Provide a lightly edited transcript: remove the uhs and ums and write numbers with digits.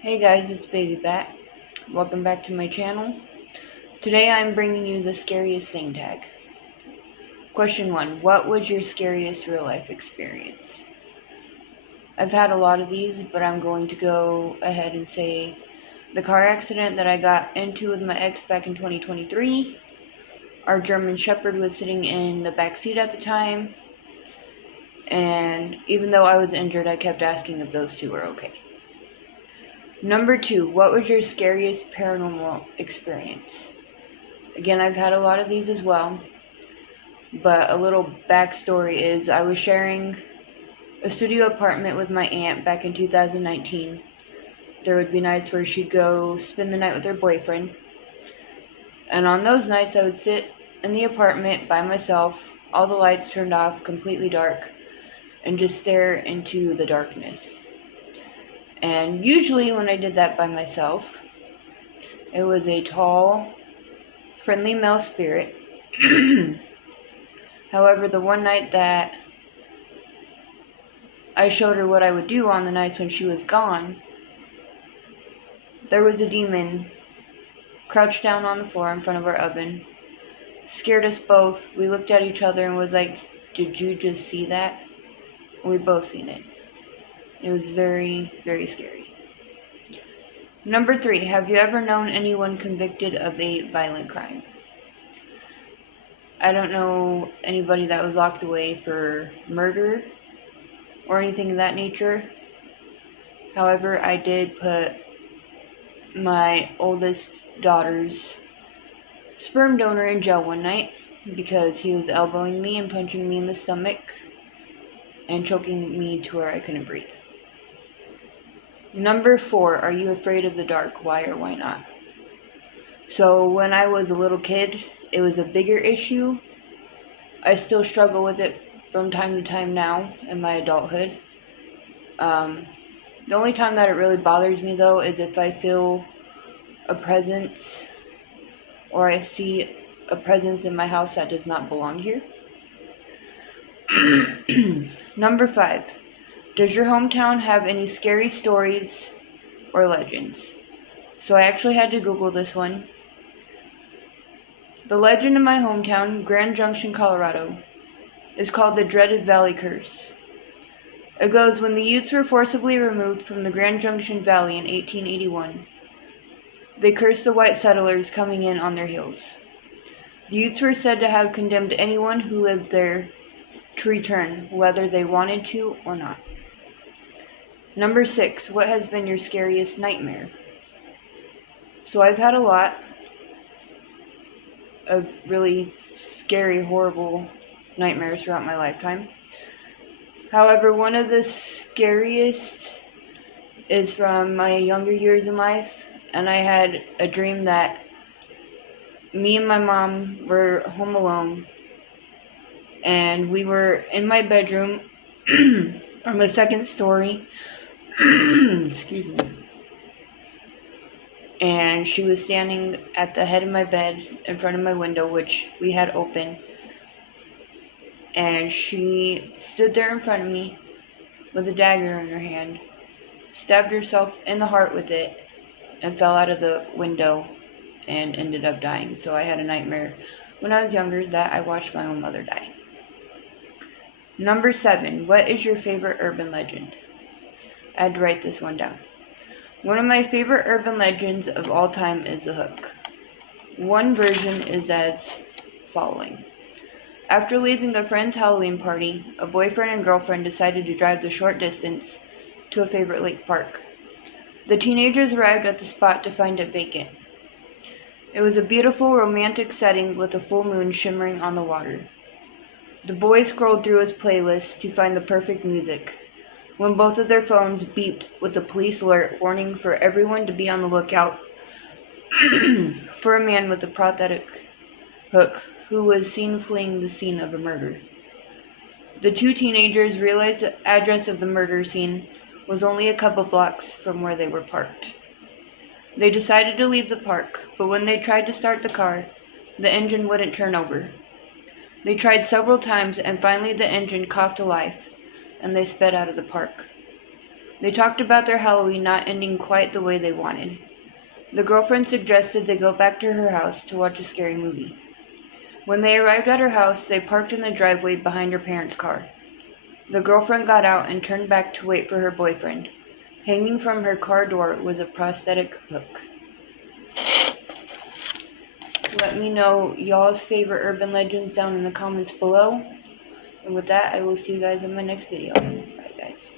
Hey guys, it's Baby Bat. Welcome back to my channel. Today I'm bringing you the Scariest Thing Tag. Question 1. What was your scariest real life experience? I've had a lot of these, but I'm going to go ahead and say the car accident that I got into with my ex back in 2023. Our German Shepherd was sitting in the back seat at the time, and even though I was injured, I kept asking if those two were okay. Number 2, what was your scariest paranormal experience? Again, I've had a lot of these as well, but a little backstory is I was sharing a studio apartment with my aunt back in 2019. There would be nights where she'd go spend the night with her boyfriend, and on those nights I would sit in the apartment by myself, all the lights turned off, completely dark, and just stare into the darkness. And usually when I did that by myself, it was a tall, friendly male spirit. However, the one night that I showed her what I would do on the nights when she was gone, there was a demon crouched down on the floor in front of our oven. Scared us both. We looked at each other and was like, "Did you just see that?" And we both seen it. It was very, very scary. Number 3, have you ever known anyone convicted of a violent crime? I don't know anybody that was locked away for murder or anything of that nature. However, I did put my oldest daughter's sperm donor in jail one night because he was elbowing me and punching me in the stomach and choking me to where I couldn't breathe. Number 4, are you afraid of the dark? Why or why not? So when I was a little kid, it was a bigger issue. I still struggle with it from time to time now in my adulthood. The only time that it really bothers me though is if I feel a presence or I see a presence in my house that does not belong here. Number 5, does your hometown have any scary stories or legends? So I actually had to Google this one. The legend in my hometown, Grand Junction, Colorado, is called the Dreaded Valley Curse. It goes, when the Utes were forcibly removed from the Grand Junction Valley in 1881, they cursed the white settlers coming in on their heels. The Utes were said to have condemned anyone who lived there to return, whether they wanted to or not. Number 6, what has been your scariest nightmare? So I've had a lot of really scary, horrible nightmares throughout my lifetime. However, one of the scariest is from my younger years in life, and I had a dream that me and my mom were home alone, and we were in my bedroom on the second story. Excuse me. And she was standing at the head of my bed in front of my window, which we had open. And she stood there in front of me with a dagger in her hand, stabbed herself in the heart with it, and fell out of the window and ended up dying. So I had a nightmare when I was younger that I watched my own mother die. Number 7, what is your favorite urban legend? I had to write this one down. One of my favorite urban legends of all time is The Hook. One version is as following. After leaving a friend's Halloween party, a boyfriend and girlfriend decided to drive the short distance to a favorite lake park. The teenagers arrived at the spot to find it vacant. It was a beautiful, romantic setting with a full moon shimmering on the water. The boy scrolled through his playlist to find the perfect music, when both of their phones beeped with a police alert warning for everyone to be on the lookout for a man with a prosthetic hook who was seen fleeing the scene of a murder. The two teenagers realized the address of the murder scene was only a couple blocks from where they were parked. They decided to leave the park, but when they tried to start the car, the engine wouldn't turn over. They tried several times, and finally the engine coughed to life, and they sped out of the park. They talked about their Halloween not ending quite the way they wanted. The girlfriend suggested they go back to her house to watch a scary movie. When they arrived at her house, they parked in the driveway behind her parents' car. The girlfriend got out and turned back to wait for her boyfriend. Hanging from her car door was a prosthetic hook. Let me know y'all's favorite urban legends down in the comments below. And with that, I will see you guys in my next video. Bye, guys.